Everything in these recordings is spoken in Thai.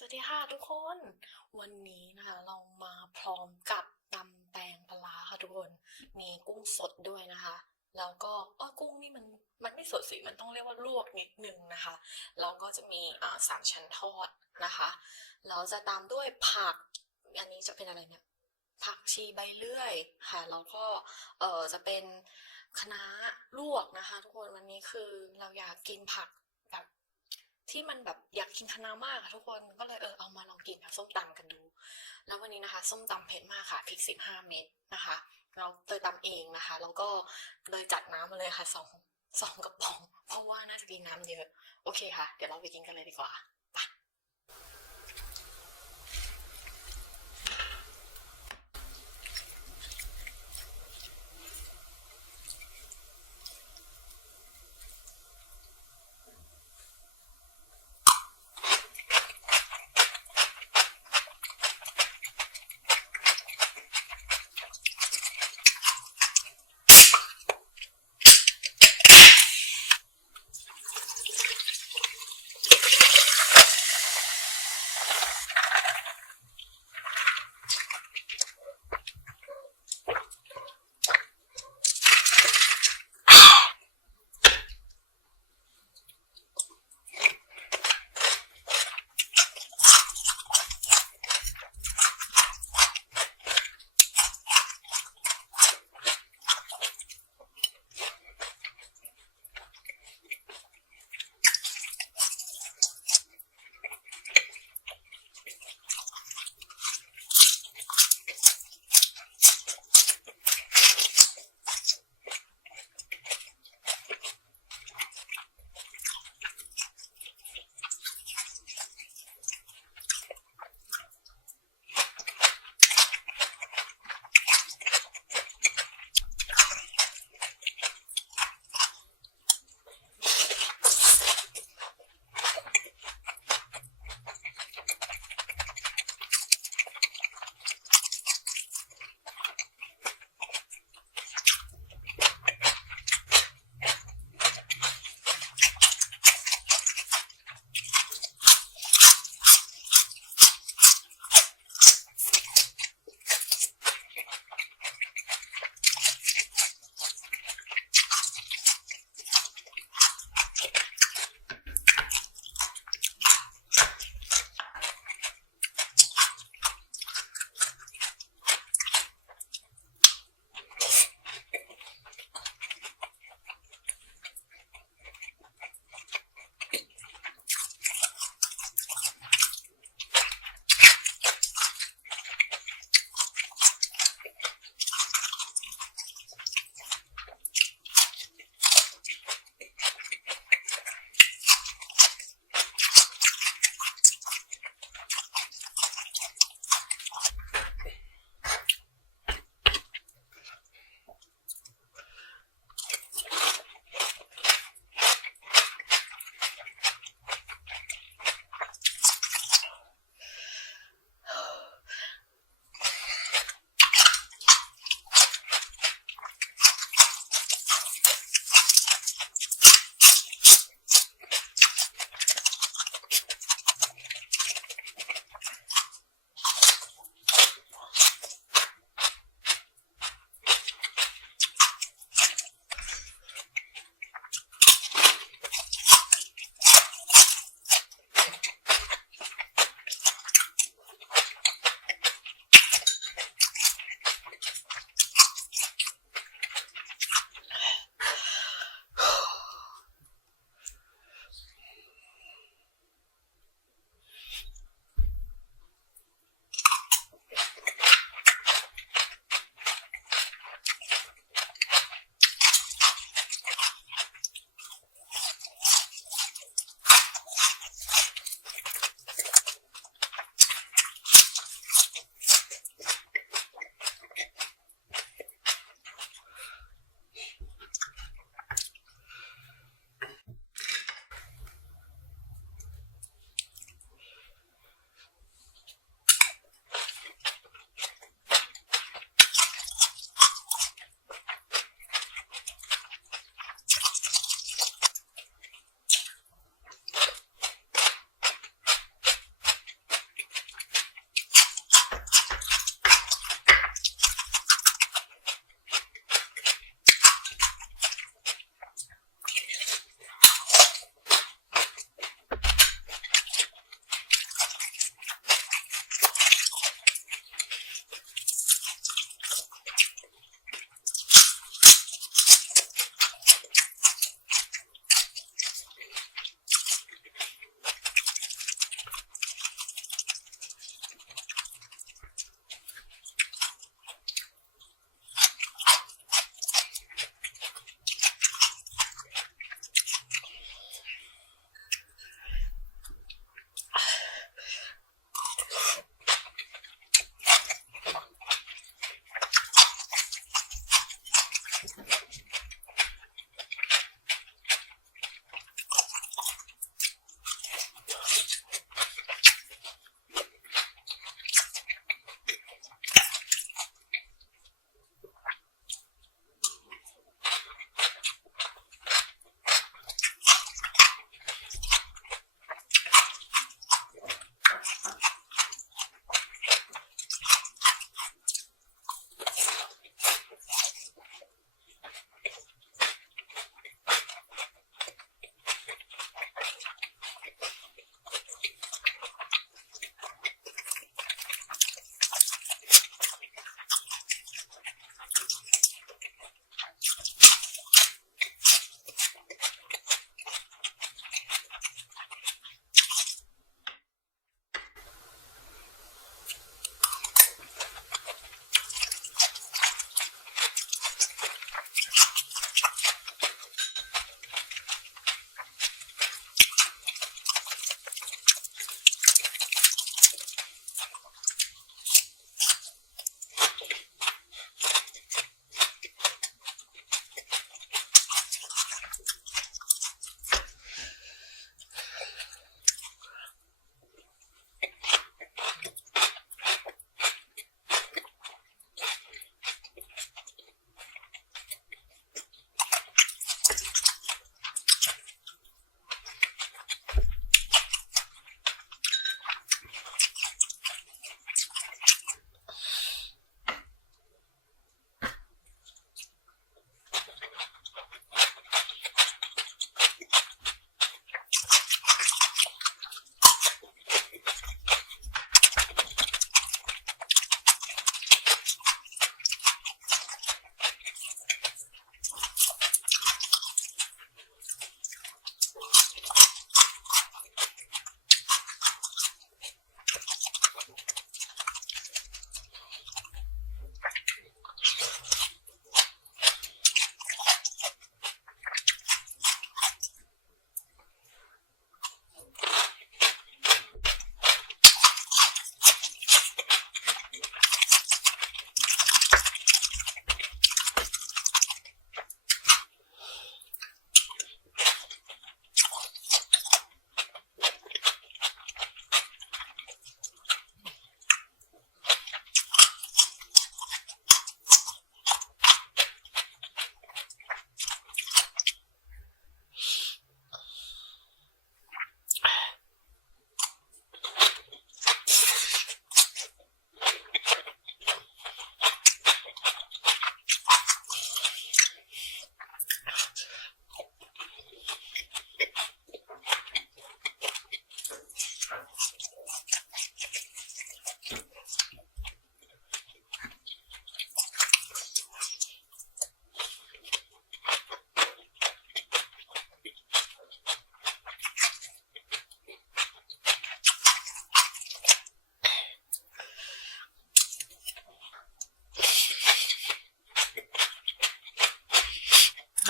สวัสดีค่ะทุกคน วันนี้นะคะเรามาพร้อมกับตำแตงปลาค่ะทุกคน มีกุ้งสดด้วยนะคะ แล้วก็เออกุ้งนี่มันมันไม่สดสิมันต้องเรียกว่าลวกนิดนึงนะคะ แล้วก็จะมีอ่าสามชั้นทอดนะคะแล้วจะตามด้วยผัก อันนี้จะเป็นอะไรเนี่ย ผักชีใบเลื่อยค่ะ แล้วก็เออจะเป็นคะน้าลวกนะคะ ทุกคนวันนี้คือเราอยากกินผัก ที่มันแบบอยากกินคะน้ามากอะทุกคนก็เลยเออเอามาลองกินกับส้มตำกันดู แล้ววันนี้นะคะ ส้มตำเผ็ดมากค่ะพริกสิบห้าเม็ดนะคะ เราเตยตำเองนะคะ แล้วก็เลยจัดน้ำมาเลยค่ะสองสองกระป๋อง เพราะว่าน่าจะกินน้ำเยอะ โอเคค่ะ เดี๋ยวเราไปกินกันเลยดีกว่า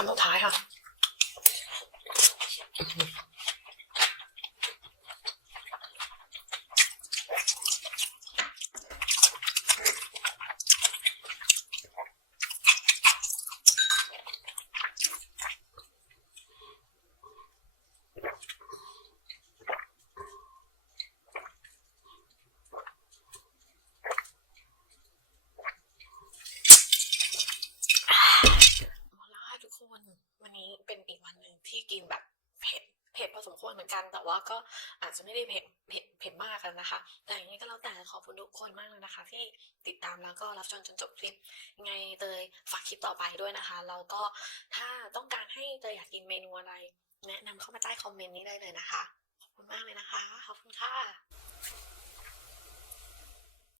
คำสุดท้ายค่ะ เอาละค่ะทุกคนวันนี้เป็นอีกวันหนึ่งที่กินแบบเผ็ดเผ็ดพอสมควรเหมือน ก็อาจจะไม่ได้เผ็ดเผ็ดเผ็ดมากกันนะคะ แต่อย่างนี้ก็แล้วแต่ขอบคุณทุกคนมากเลยนะคะ ที่ติดตามแล้วก็รับชมจนจบคลิปยังไงเตยฝากคลิปต่อไปด้วยนะคะแล้วก็ถ้าต้องการให้เตยอยากกินเมนูอะไร แนะนำเข้ามาใต้คอมเมนต์นี้ได้เลยนะคะ ขอบคุณมากเลยนะคะขอบคุณค่ะ